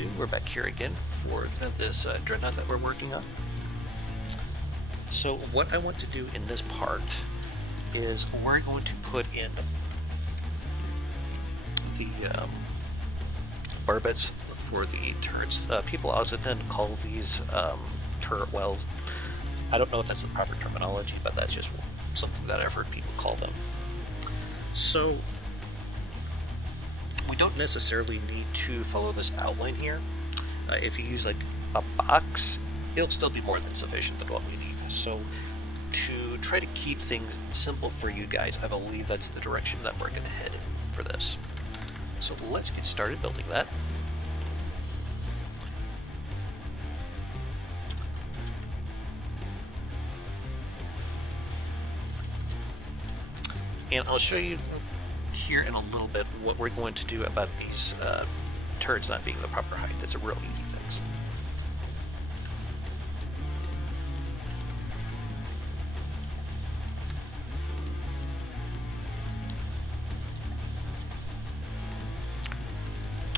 2. We're back here again for this Dreadnought that we're working on. So what I want to do in this part is we're going to put in the barbets for the turrets. People also tend to call these turret wells. I don't know if that's the proper terminology, but that's just something that I've heard people call them. So we don't necessarily need to follow this outline here. If you use like a box, it'll still be more than sufficient than what we need. So to try to keep things simple for you guys, I believe that's the direction that we're going to head in for this. So let's get started building that. And I'll show you here in a little bit what we're going to do about these turrets not being the proper height. That's a real easy fix.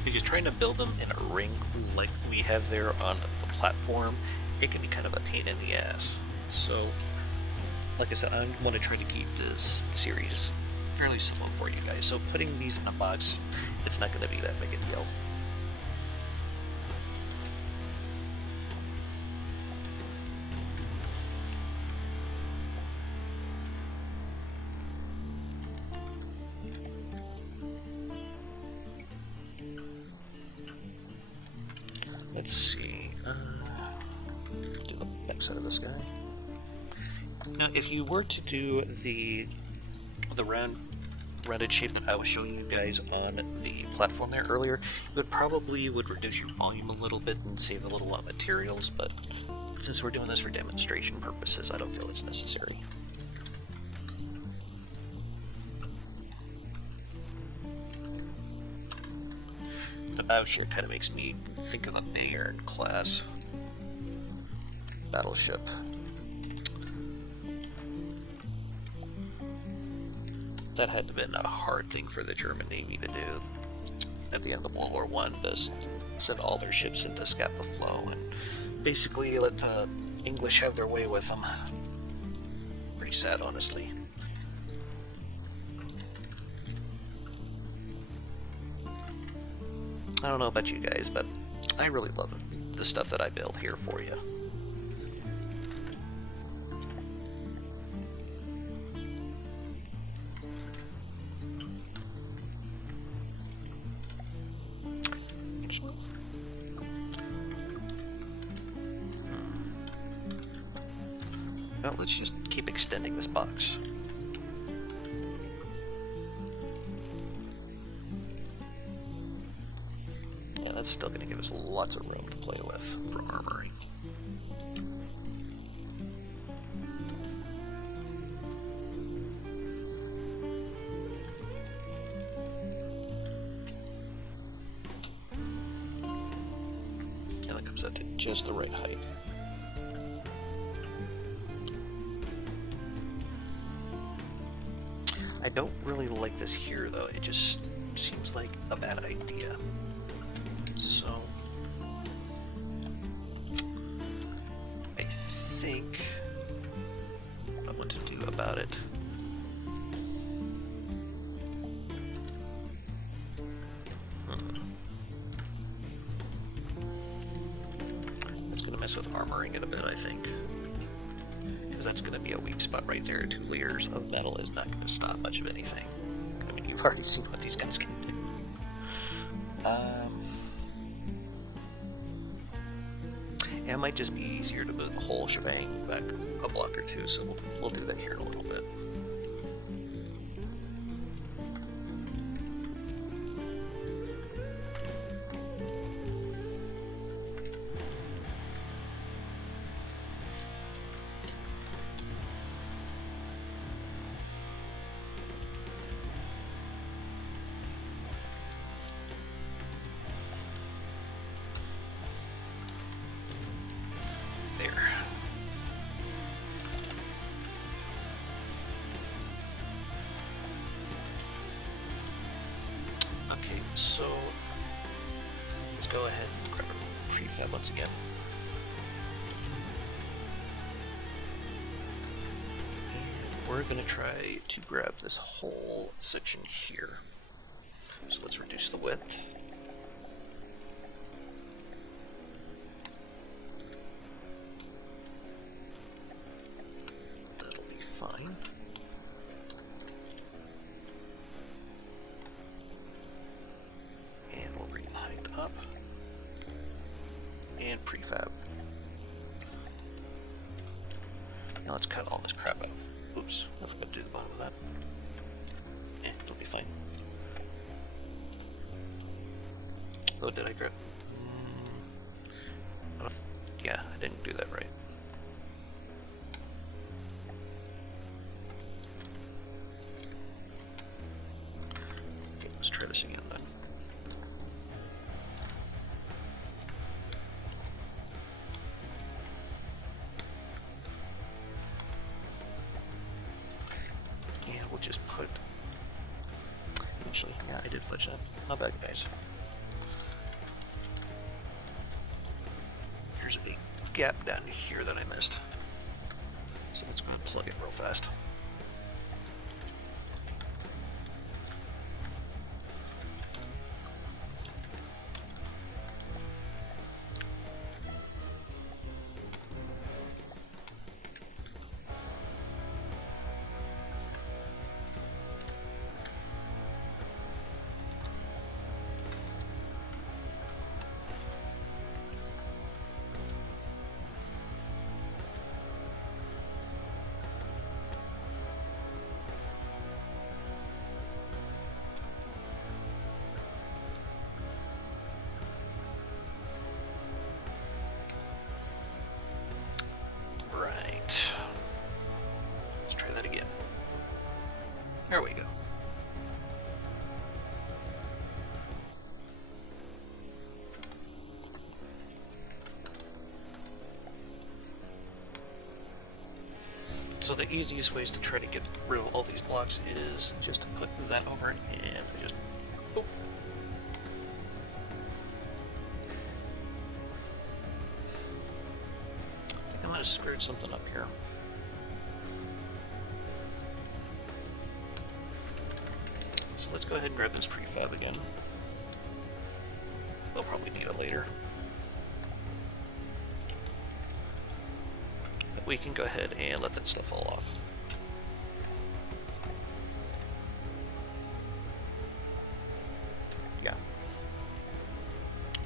If you're trying to build them in a ring like we have there on the platform, it can be kind of a pain in the ass. So, like I said, I want to try to keep this series fairly simple for you guys. So putting these in a box, it's not going to be that big a deal. Let's see. Do the back side of this guy. Now, if you were to do the rounded shape that I was showing you guys on the platform there earlier, it probably would reduce your volume a little bit and save a little on materials, but since we're doing this for demonstration purposes, I don't feel it's necessary. The bow here kind of makes me think of a Bayern class battleship. That had to have been a hard thing for the German Navy to do at the end of World War I, to send all their ships into Scapa Flow and basically let the English have their way with them. Pretty sad, honestly. I don't know about you guys, but I really love the stuff that I build here for you. Well, let's just keep extending this box. Yeah, that's still going to give us lots of room to play with for armoring. And that comes out to just the right height. I don't really like this here, though. It just seems like a bad idea. So, I think what I want to do about it. It's going to mess with armoring it a bit, I think. That's going to be a weak spot right there. 2 layers of metal is not going to stop much of anything. I mean, you've already seen what these guys can do. It might just be easier to move the whole shebang back a block or two, so we'll do that here in a little bit. So let's go ahead and prefab once again. And we're going to try to grab this whole section here. So let's reduce the width. That'll be fine. And we'll bring the height up. And prefab. Now let's cut all this crap out. Oops, I forgot to do the bottom of that. It'll be fine. Oh, did I grab? Yeah, I didn't do that right. Okay, let's try this again then. Yeah, we'll just put... Actually, yeah, I did fudge that. Not bad, guys. There's a big gap down here that I missed. So let's go and plug it real fast. There we go. So the easiest ways to try to get rid of all these blocks is just to put that over it and just boop. I think I might have screwed something up here. Let's go ahead and grab this prefab again. We'll probably need it later. But we can go ahead and let that stuff fall off. Yeah.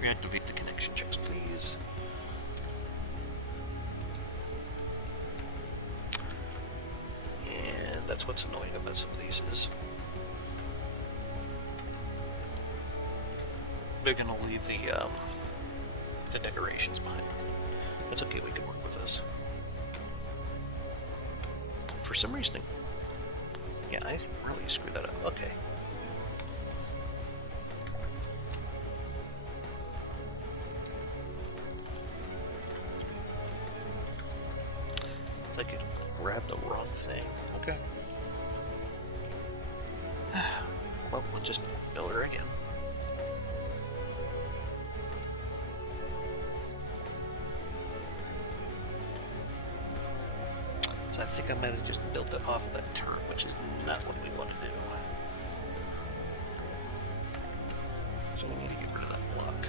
Reactivate the connection checks, please. And that's what's annoying about some of these is they're gonna leave the decorations behind. That's okay, we can work with this. For some reason, yeah, I really screwed that up. Okay. It's like it grabbed the wrong thing. Okay. Well, we'll just build her again. I think I might have just built it off of that turret, which is not what we want to do. So we need to get rid of that block.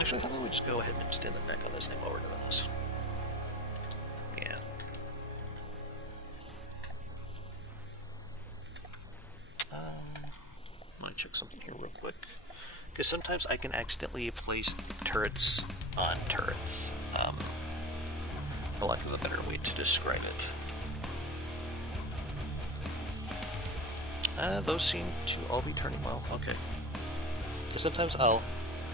Actually, how about we just go ahead and extend the neck on this thing while we're doing this? Yeah. I'm gonna check something here real quick. Because sometimes I can accidentally place turrets on turrets. For lack of a better way to describe it. Those seem to all be turning well. Okay. So sometimes I'll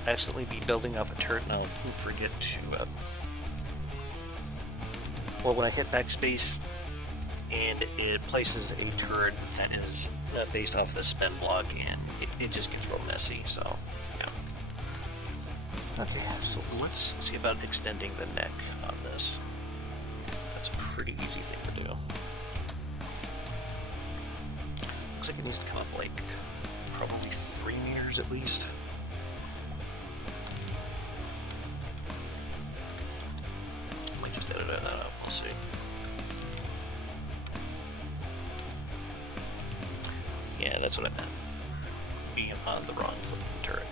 accidentally be building up a turret and I'll forget to... or when I hit backspace and it places a turret that is based off the spin block, and it just gets real messy, so yeah. Okay, so let's see about extending the neck on this. That's a pretty easy thing to do. looks like it needs to come up like probably 3 meters at least. Might just edit that out, we'll see. Yeah, that's what I meant. Being on the wrong flipping turret.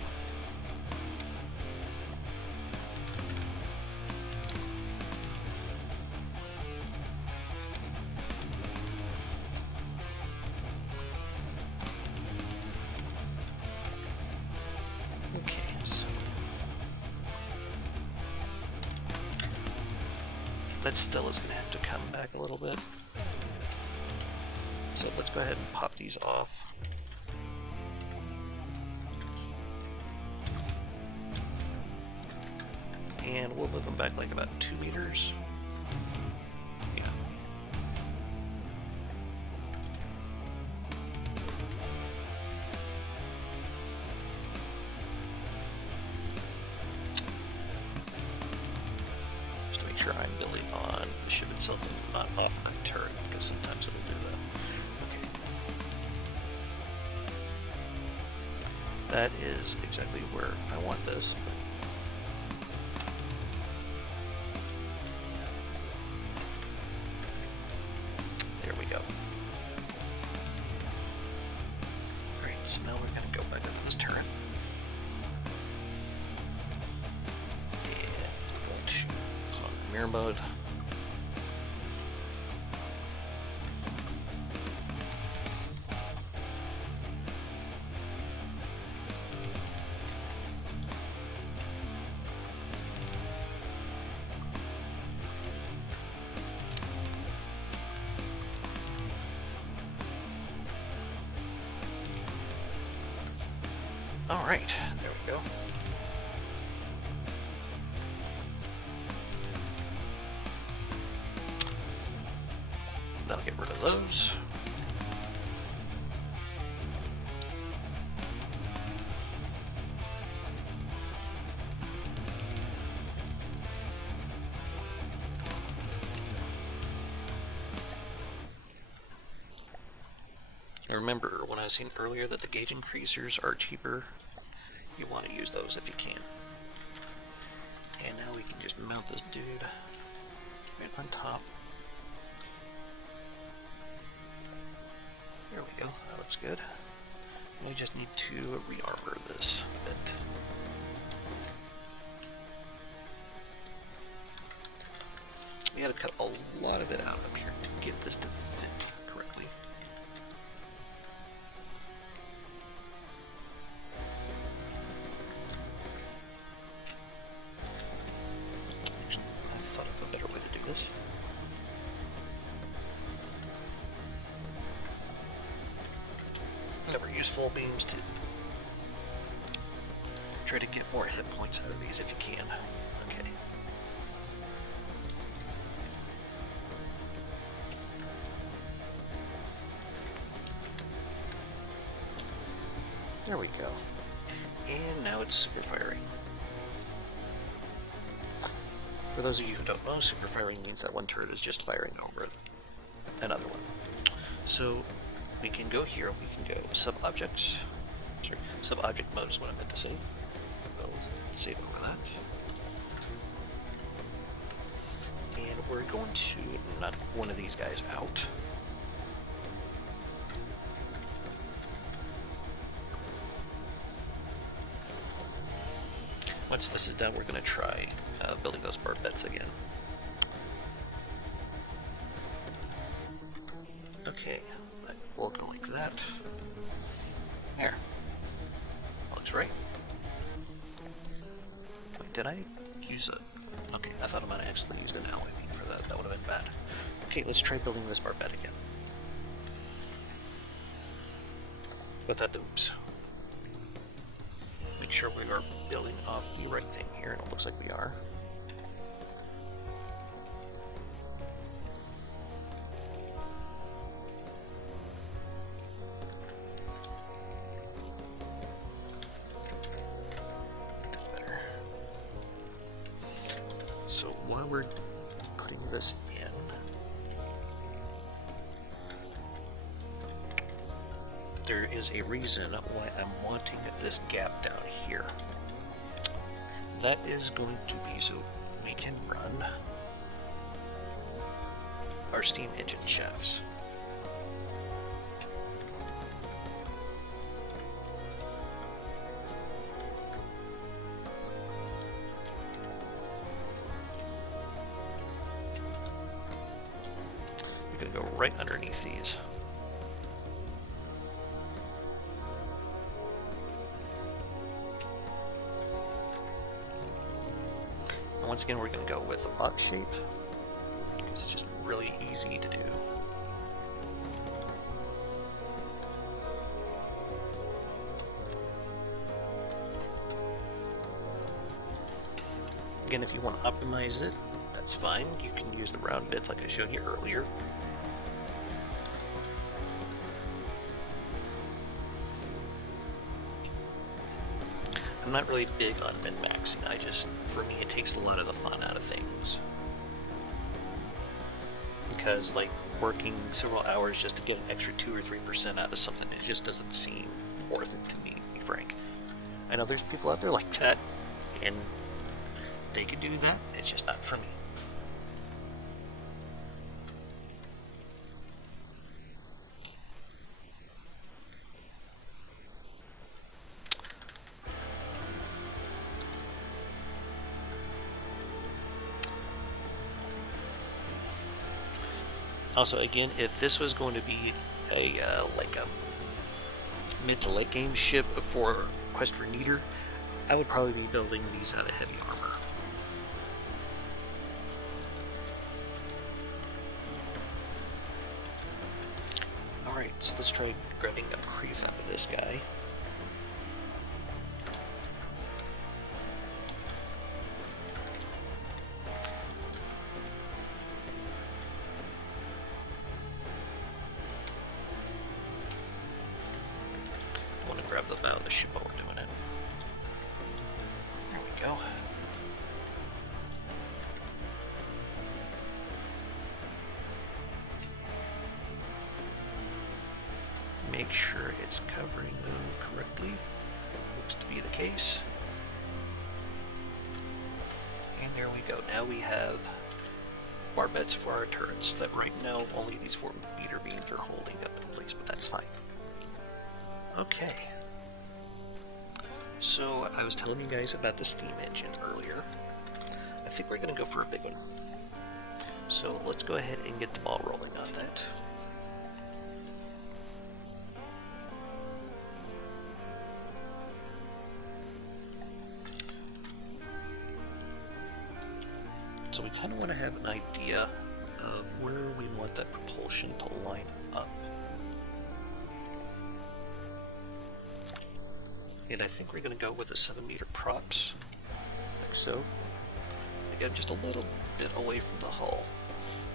Okay, so that still is going to have to come back a little bit. So let's go ahead and pop these off. And we'll move them back like about 2 meters. Yeah. Just to make sure I'm building on the ship itself and not off my turret, because sometimes it'll do that. Okay. That is exactly where I want this. There we go. Alright, so now we're going to go back into this turret. And go to mirror mode. Alright, there we go. That'll get rid of those. I remember when I was saying earlier that the gauge increasers are cheaper. You want to use those if you can. And now we can just mount this dude right on top. There we go, that looks good. And we just need to re-armor this bit. We had to cut a lot of it out up here to get this to fit correctly. I thought of a better way to do this. Never use full beams to try to get more hit points out of these if you can. Okay. There we go. And now it's super firing. For those of you who don't know, super firing means that one turret is just firing over another one. So we can go here, we can go sub-objects. Sorry, sub-object mode is what I meant to say. Well, let's save over that. And we're going to knock one of these guys out. Once this is done, we're going to try building those barbettes again. Okay, we'll go like that. There. That looks right. Wait, did I use a... Okay, I thought I might have actually used an alloy beam for that. That would have been bad. Okay, let's try building this barbette again. Without the oops. Make sure we are building off the right thing here, and it looks like we are. That's better. So while we're putting this in, that there is a reason why I'm wanting this gap down here. That is going to be so we can run our steam engine shafts. We're going to go right underneath these. And once again, we're going to go with the box shape, because it's just really easy to do. Again, if you want to optimize it, that's fine. You can use the round bits like I showed you earlier. I'm not really big on min-maxing. For me, it takes a lot of the fun out of things. Because, like, working several hours just to get an extra 2 or 3% out of something, it just doesn't seem worth it to me, to be frank. I know there's people out there like that, and they could do that. It's just not for me. Also, again, if this was going to be a like a mid to late game ship for Quest for Neater, I would probably be building these out of heavy armor. Alright, so let's try grabbing a creep out of this guy. Grab the bow of the ship while we're doing it. There we go. Make sure it's covering them correctly. Looks to be the case. And there we go. Now we have barbets for our turrets that right now only these 4-meter beams are holding up in place, but that's fine. Okay. So, I was telling you guys about the steam engine earlier. I think we're going to go for a big one. So, let's go ahead and get the ball rolling on that. So, we kind of want to have an idea of where we want that propulsion to line up. And I think we're going to go with the 7-meter props, like so. Again, just a little bit away from the hull.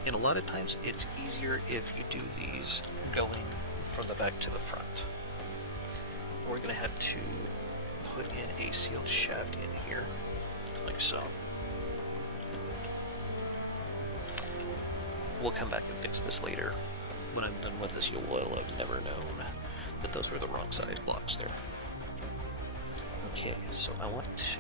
And a lot of times it's easier if you do these going from the back to the front. We're going to have to put in a sealed shaft in here, like so. We'll come back and fix this later. When I'm done with this, you'll have never known that those were the wrong size blocks there. Okay, so I want to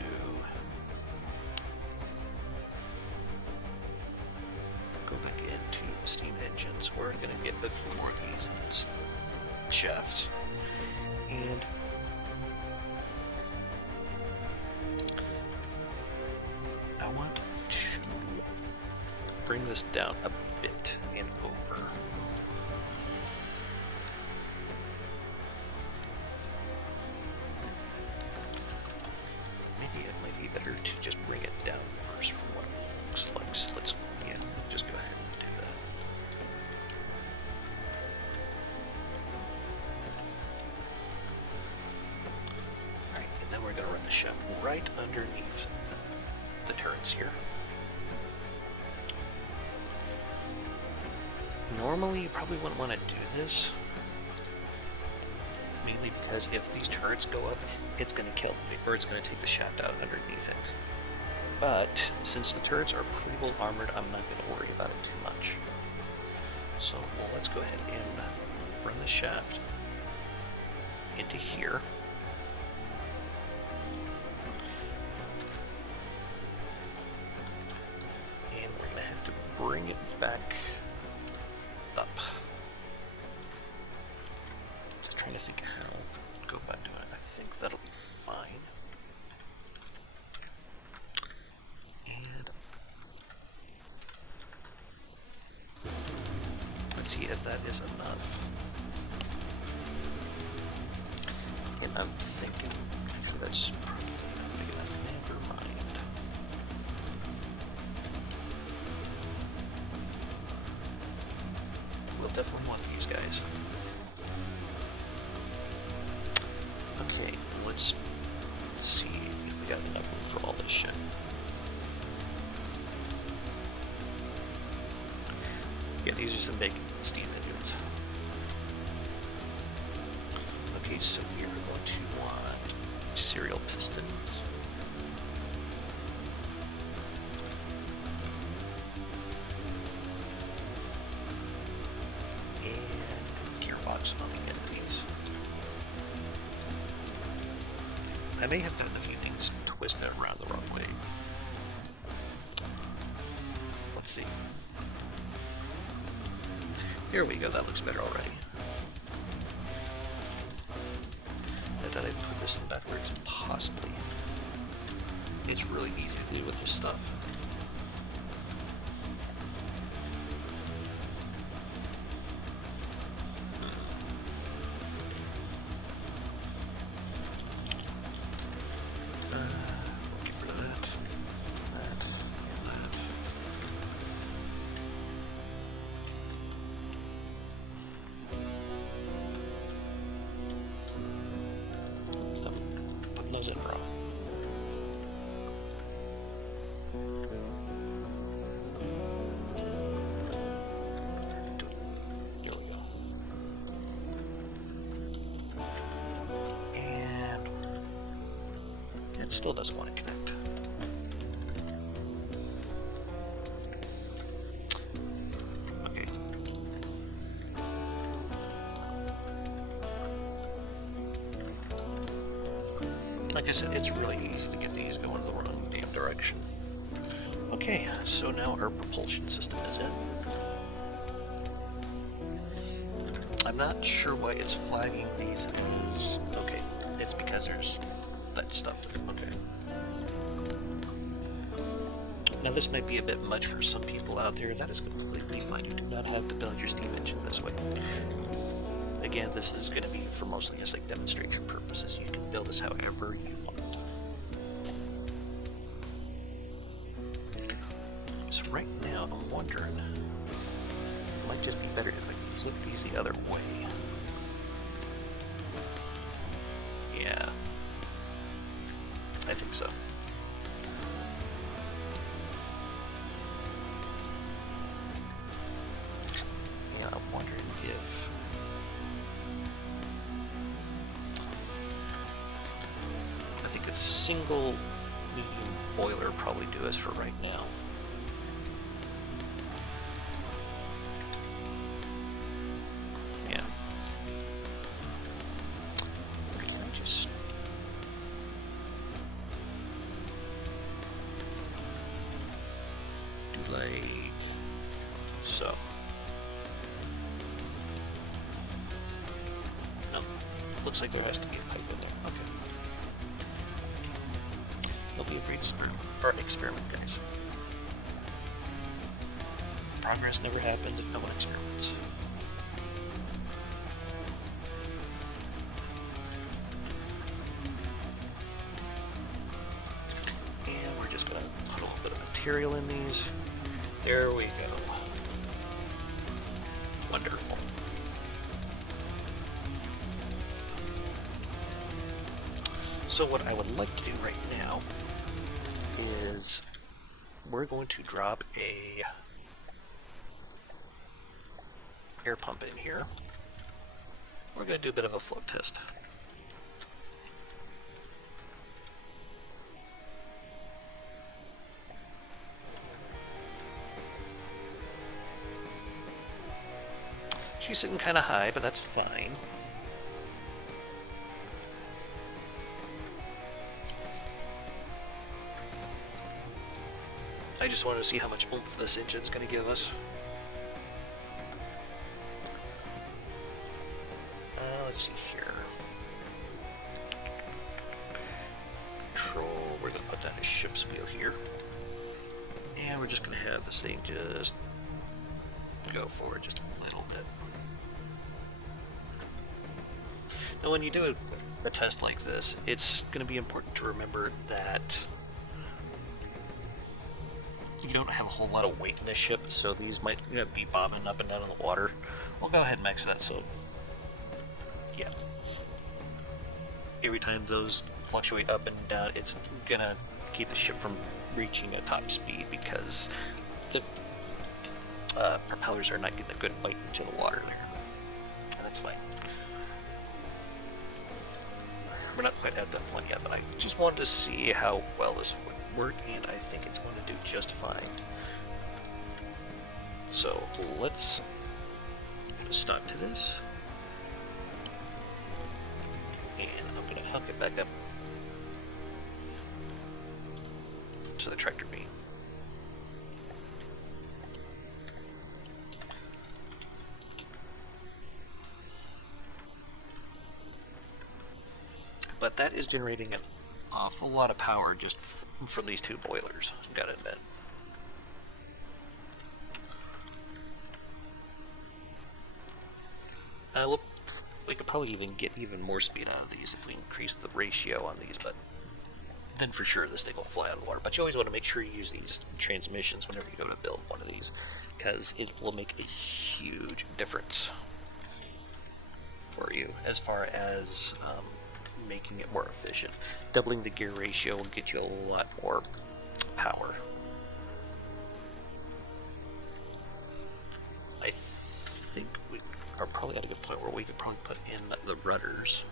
go back into the steam engines. We're going to get a few more of these shafts. And I want to bring this down a bit and over. Better to just bring it down first from what it looks like. So let's, just go ahead and do that. Alright, and then we're going to run the shaft right underneath the turrets here. Normally, you probably wouldn't want to do this. Mainly because if these turrets go up, it's going to kill them, or it's going to take the shaft out underneath it. But since the turrets are pretty well armored, I'm not going to worry about it too much. So let's go ahead and run the shaft into here. And we're going to have to bring it back up. Just trying to think how to go about doing it. I think that'll be fine. And let's see if that is enough. And I'm thinking, actually that's probably not big enough. Never mind. We'll definitely want these guys. Okay, let's see if we got enough room for all this shit. Yeah, these are some big steam engines. Okay, so we're going to want serial pistons. And gearbox on the end of these. I may have gotten a few things twisted around the wrong way. Let's see. There we go, that looks better already. Now, did I put this in backwards? Possibly. It's really easy to do with this stuff. Get rid of that, and that. Putting those in wrong. There we go. And it still doesn't want to connect. Okay. Like I said, it's really easy to get these going the wrong damn direction. Okay, so now our propulsion system is in. I'm not sure why it's flagging these as... Okay, it's because there's that stuff. Okay. Now this might be a bit much for some people out there. That is completely fine. You do not have to build your steam engine this way. Again, this is going to be for mostly as like demonstration purposes. You can build this however you want. So right now, I'm wondering, it might just be better if I flip these the other way. Yeah, I think so. Yeah, I'm wondering if I think a single medium boiler probably do us for right now. Yeah. Or can I just do like so? No. Looks like there has to be a pipe in there. Okay. It'll be a free experiment, guys. Progress never happens if no one experiments. And we're just going to put a little bit of material in these. There we go. Wonderful. So what I would like to do right now is we're going to drop a air pump in here. We're going to do a bit of a flow test. She's sitting kind of high, but that's fine. I just wanted to see how much oomph this engine's going to give us. Let's see here. Control, we're going to put down a ship's wheel here. And we're just going to have this thing just go forward just a little bit. Now when you do a test like this, it's going to be important to remember that you don't have a whole lot of weight in this ship, so these might be bobbing up and down in the water. We'll go ahead and max that, so yeah. Every time those fluctuate up and down, it's going to keep the ship from reaching a top speed because the propellers are not getting a good bite into the water there. And that's fine. We're not quite at that point yet, but I just wanted to see how well this would work, and I think it's going to do just fine. So let's put a stop to this. And I'm going to hook it back up to the tractor beam. But that is generating an awful lot of power just from these two boilers, gotta admit. We could probably even get even more speed out of these if we increase the ratio on these, but then for sure this thing will fly out of the water. But you always want to make sure you use these transmissions whenever you go to build one of these, because it will make a huge difference for you as far as making it more efficient. Doubling the gear ratio will get you a lot more power. I think we are probably at a good point where we could probably put in the rudders.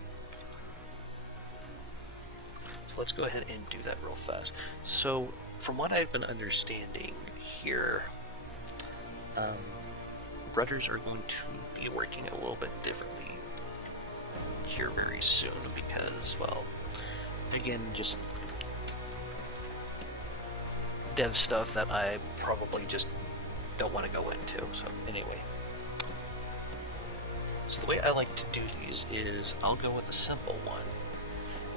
So let's go ahead and do that real fast. So from what I've been understanding here, rudders are going to be working a little bit differently here very soon because, well, again, just dev stuff that I probably just don't want to go into. So anyway, so the way I like to do these is I'll go with a simple one,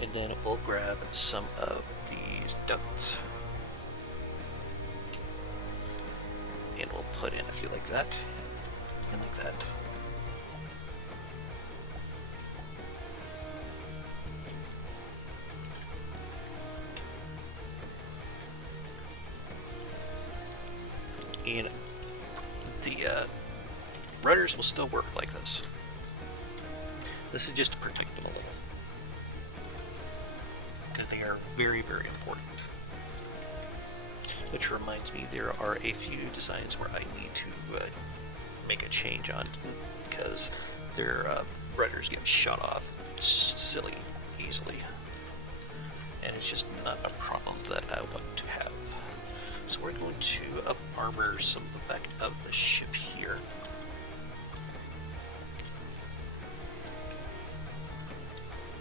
and then we'll grab some of these ducts and we'll put in a few like that and like that. And the rudders will still work like this. This is just to protect them a little, because they are very, very important. Which reminds me, there are a few designs where I need to make a change on, because their rudders get shut off silly easily, and it's just not a problem that I want to have. So we're going to up armor some of the back of the ship here.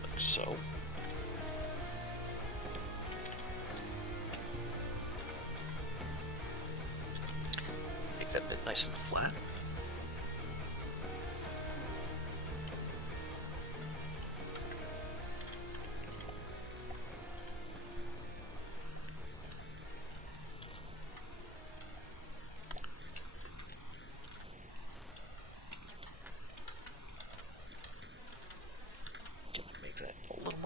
Like so. Make that bit nice and flat.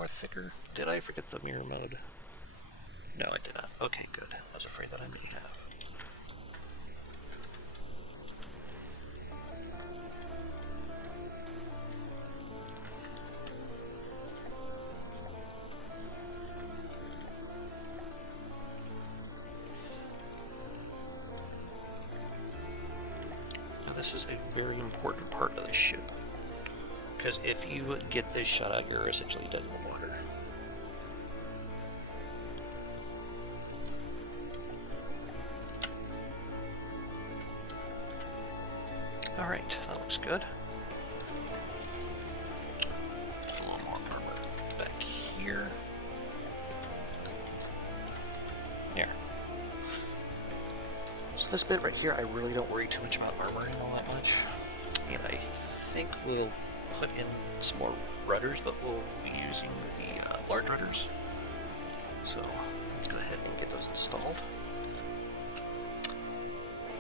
Thicker. Did I forget the mirror mode? No, I did not. Okay, good. I was afraid that I may have. Now this is a very important part of the ship, because if you get this shut out, you're essentially dead in the water. Alright, that looks good. Put a little more armor back here. There. this bit right here, I really don't worry too much about armoring all that much. And I think we'll put in some more rudders, but we'll be using the large rudders. So let's go ahead and get those installed.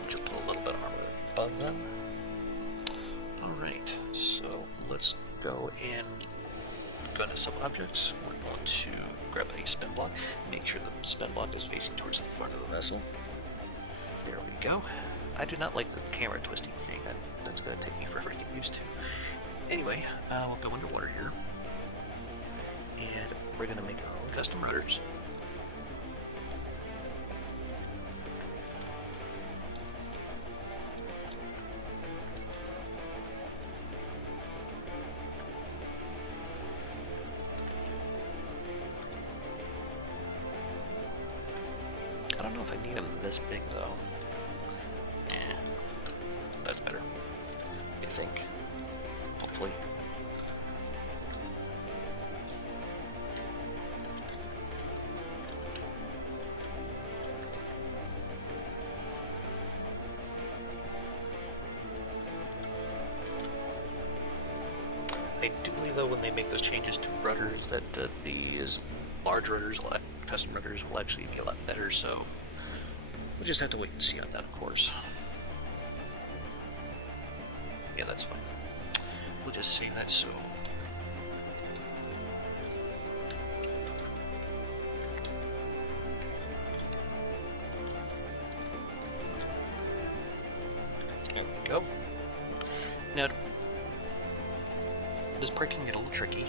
Just put a little bit of armor above them. Alright, so let's go and go to sub objects. We're going to grab a spin block, make sure the spin block is facing towards the front of the vessel. There we go. I do not like the camera twisting thing. That's going to take me forever to get used to. Anyway, we'll go underwater here. And we're going to make our own custom rudders. I don't know if I need them this big though. That's better, I think. Hopefully. I do believe though when they make those changes to rudders that these large rudders, custom rudders, will actually be a lot better, so we'll just have to wait and see on that, of course. Yeah, that's fine. We'll just save that so. There we go. Now, this part can get a little tricky.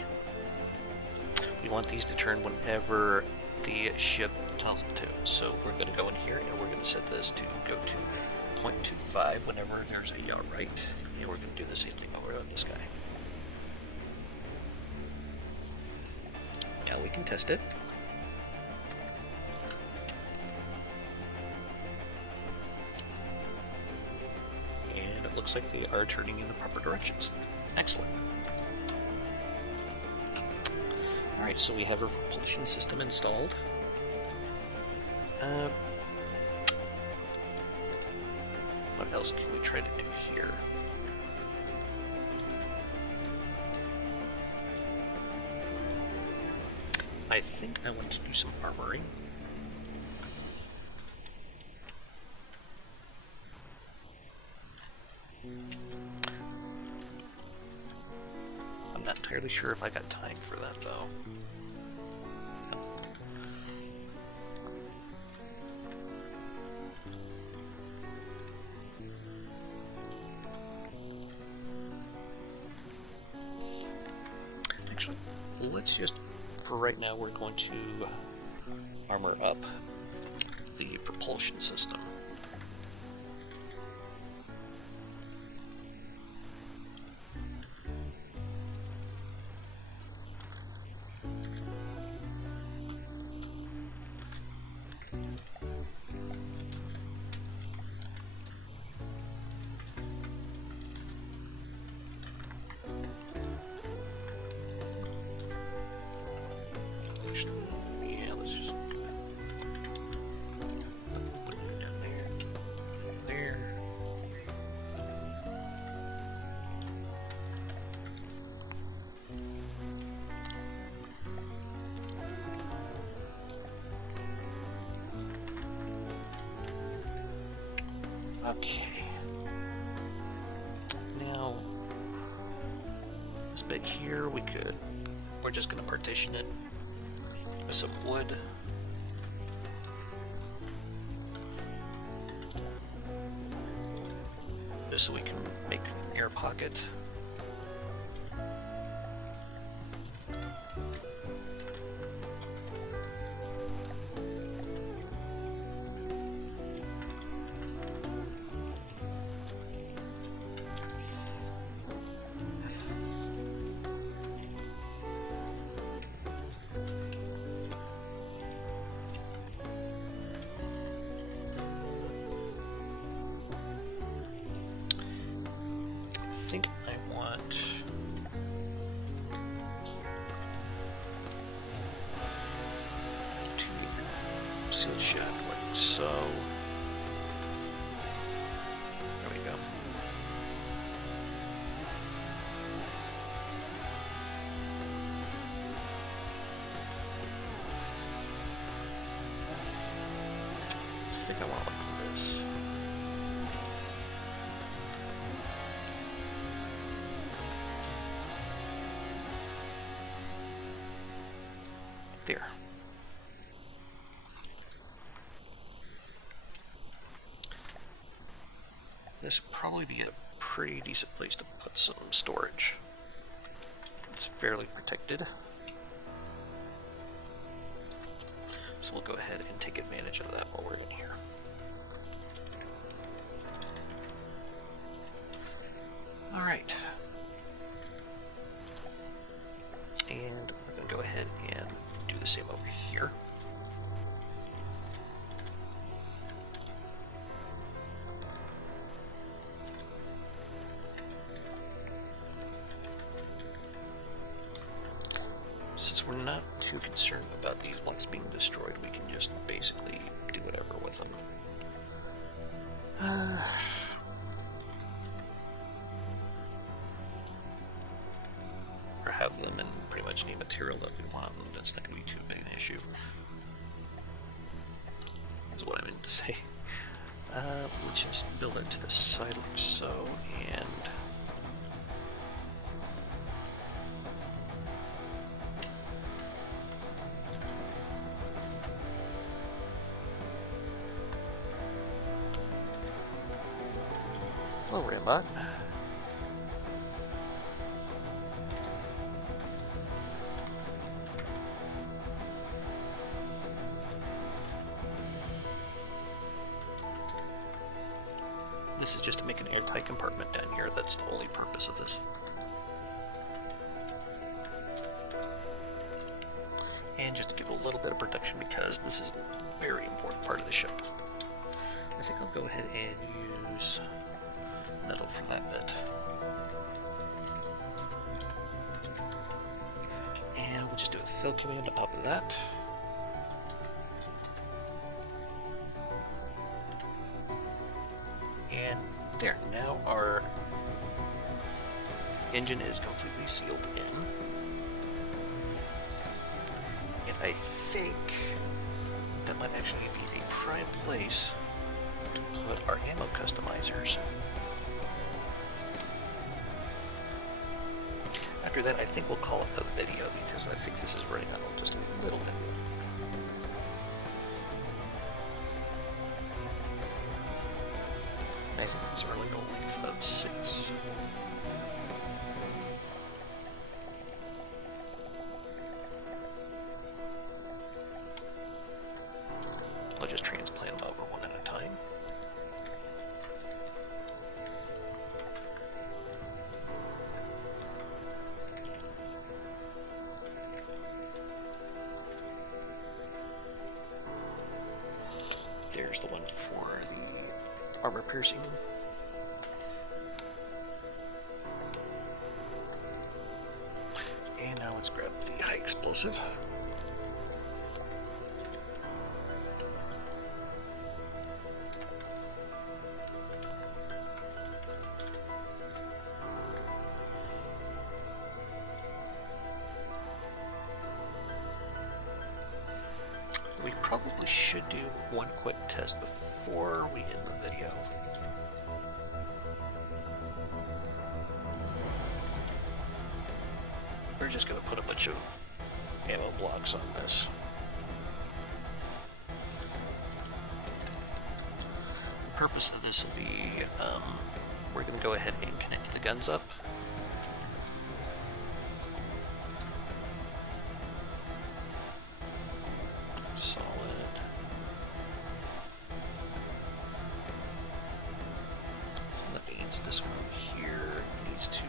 We want these to turn whenever the ship tells them to. So we're going to go in here and we're going to set this to go to 0.25 whenever there's a yaw right. And we're going to do the same thing over on this guy. Now we can test it. And it looks like they are turning in the proper directions. Excellent. Alright, so we have our propulsion system installed. What else can we try to do here? I think I want to do some armoring. I'm not entirely sure if I got time for that though. Actually, let's just, for right now, we're going to armor up the propulsion system. Yeah, let's just put it down there. There. Okay. Now, this bit here, we're just going to partition it with some wood. Just so we can make an air pocket. I think I want to seal shaft like so. think I want to like this. There. This would probably be a pretty decent place to put some storage. It's fairly protected. So we'll go ahead and take advantage of that while we're in here. Alright. And we're going to go ahead and do the same over here. Since we're not too concerned about these blocks being destroyed, we can just basically do whatever with them. Or have them in pretty much any material that we want. That's not going to be too big an issue. Is what I meant to say. We'll just build it to the side like so, and hello, Rambot. This is just to make an airtight compartment down here. That's the only purpose of this. And just to give a little bit of protection because this is a very important part of the ship. I think I'll go ahead and use metal for that bit. And we'll just do a fill command on top of that. And there, now our engine is completely sealed in. And I think that might actually be the prime place to put our ammo customizers. After that, I think we'll call it a video because I think this is running out just a little bit. I think these are like a length of 6. I'll just transplant them over one at a time. There's the one for the armor piercing. And now let's grab the high explosive. We probably should do one quick test before we end the video. We're just going to put a bunch of ammo blocks on this. The purpose of this will be, we're going to go ahead and connect the guns up. Solid. So that means this one here needs to be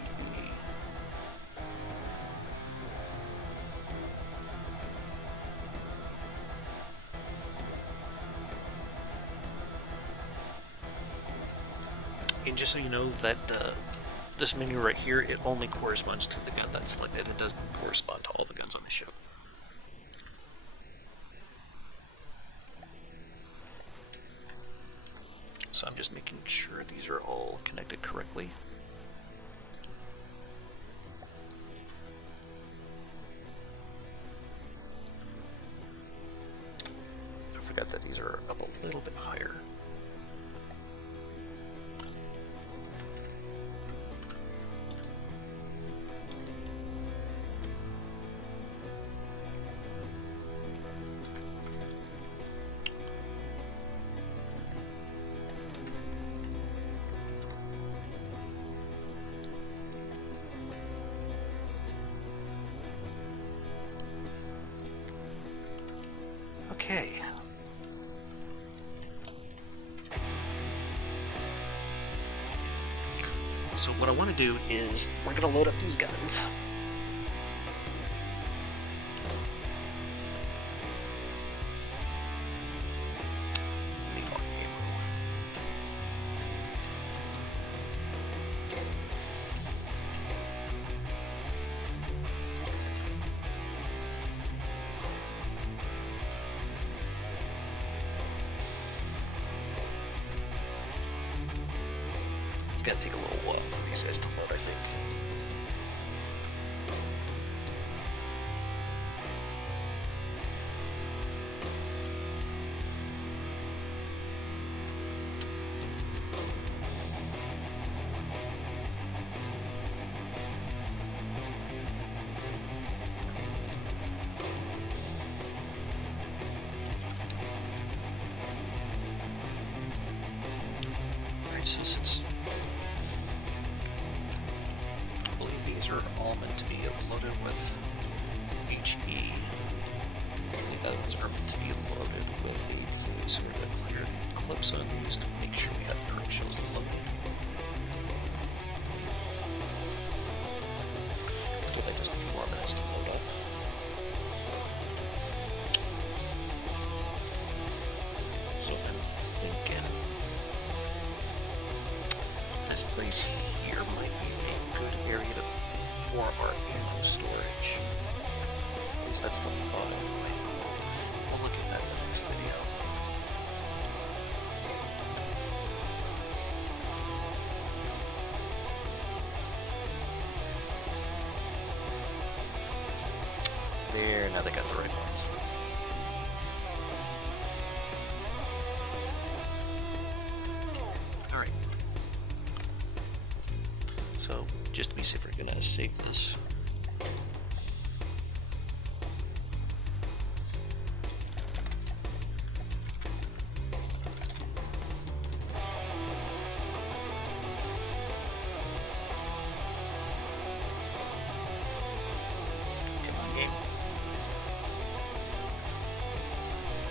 and just so you know that this menu right here, it only corresponds to the gun that's selected. It doesn't correspond to all the guns on the ship. So I'm just making sure these are all connected correctly. I forgot that these are up a little bit higher. Okay. So what I want to do is we're going to load up these guns. It's going to take a little while for these guys to load, I think. Alright, so since I believe these are all meant to be loaded with HE, the others are meant to be loaded with HE, so we're going to clear the clips on these to make sure we have the correct shells loaded. It'll take just a few more minutes to load up. So I'm thinking this place here might be a good area for our ammo storage. At least that's the thought anyway. We'll look at that in the next video. There, now they got the right ones. Alright. So, just to be safe, we're gonna save this. Come on, game.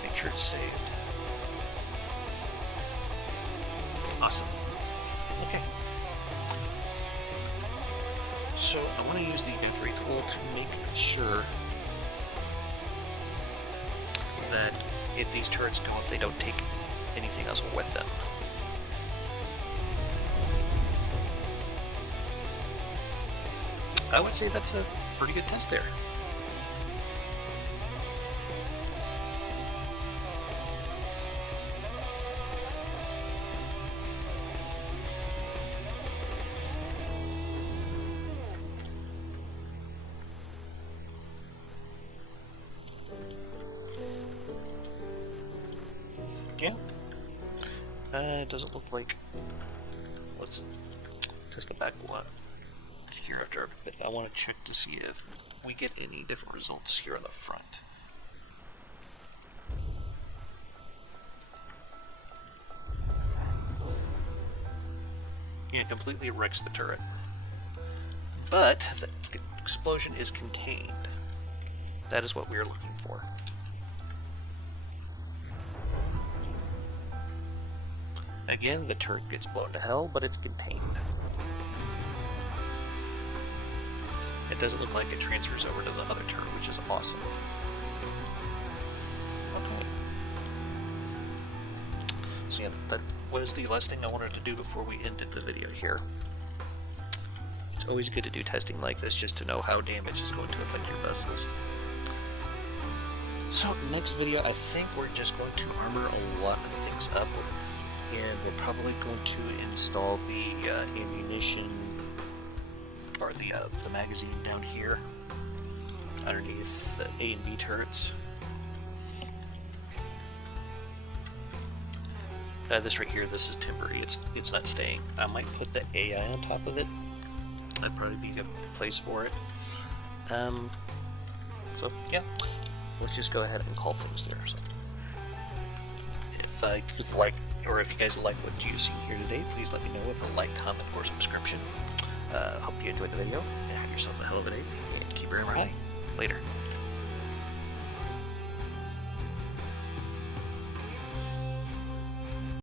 Make sure it's saved. Awesome. Okay. So I want to use the F3 tool to make sure that if these turrets go up, they don't take anything else with them. I would say that's a pretty good test there. Yeah. It doesn't look like. Let's test the back one here after a bit. I want to check to see if we get any different results here on the front. Yeah, it completely wrecks the turret. But the explosion is contained. That is what we are looking for. Again, the turret gets blown to hell, but it's contained. It doesn't look like it transfers over to the other turret, which is awesome. Okay. So yeah, that was the last thing I wanted to do before we ended the video here. It's always good to do testing like this just to know how damage is going to affect your vessels. So next video, I think we're just going to armor a lot of things up. And we're probably going to install the ammunition or the magazine down here underneath the A and B turrets. This right here, this is temporary. It's not staying. I might put the AI on top of it. That'd probably be a good place for it. So yeah, let's just go ahead and call things there. So if you like. Or if you guys like what you've seen here today, please let me know with a like, comment, or subscription. Hope you enjoyed the video, and have yourself a hell of a day, and keep your hammer high. Later.